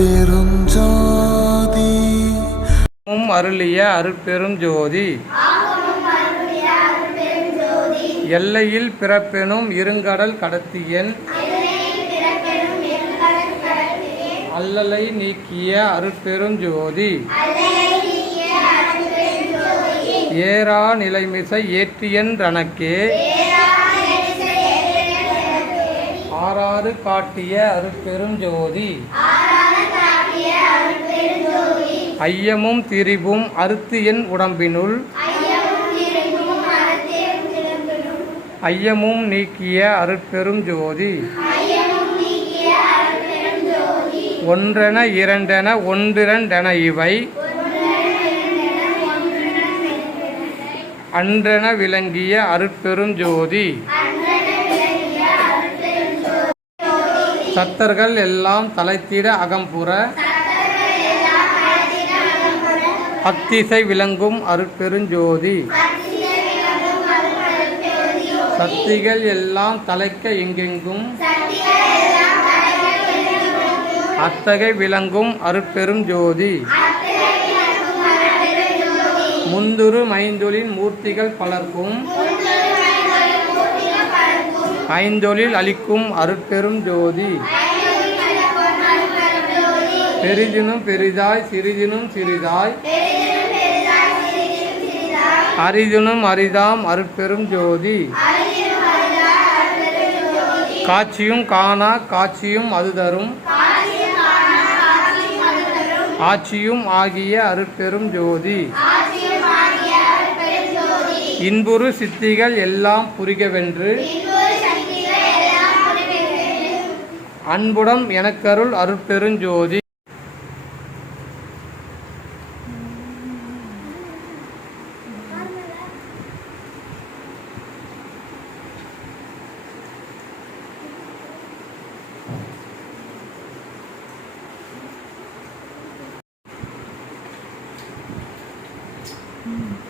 பெருஞ்சோதி. உம் அருளிய அருட்பெரும் ஜோதி. எல்லையில் பிறப்பெனும் இருங்கடல் கடத்தியன். அல்லலை நீக்கிய அருட்பெரும் ஜோதி. ஏரா நிலைமிசை ஏற்றியன் ரணக்கே ஆறாறு காட்டிய அருட்பெரும் ஜோதி. ஐயமும் திரிவும் அறுத்து என் உடம்பினுள். ஐயமும் நீக்கிய அருட்பெரும் ஜோதி. ஒன்றென இரண்டென ஒன்றிரண்டென இவை. அன்றென விளங்கிய அருட்பெரும் ஜோதி. சத்தர்கள் எல்லாம் தலைத்திட அகம்புற. அத்திசை விளங்கும் அருட்பெருஞ்சோதி. சக்திகள் எல்லாம் தலைக்க எங்கெங்கும்? அத்தகை விளங்கும் அருட்பெரும் ஜோதி முந்துரு ஐந்தொழில் மூர்த்திகள் பலர்க்கும். ஐந்தொழில் அளிக்கும் அருட்பெரும் ஜோதி பெரிதினும் பெரிதாய் சிறிதினும் சிறிதாய். அரிதினும் அரிதாம் அருட்பெரும் ஜோதி. காட்சியும் காணா காட்சியும் அது தரும் ஆட்சியும் ஆகிய அருட்பெரும் ஜோதி. இன்புறு சித்திகள் எல்லாம் புரிகவென்று. அன்புடன் எனக்கருள் அருட்பெருஞ்சோதி 음.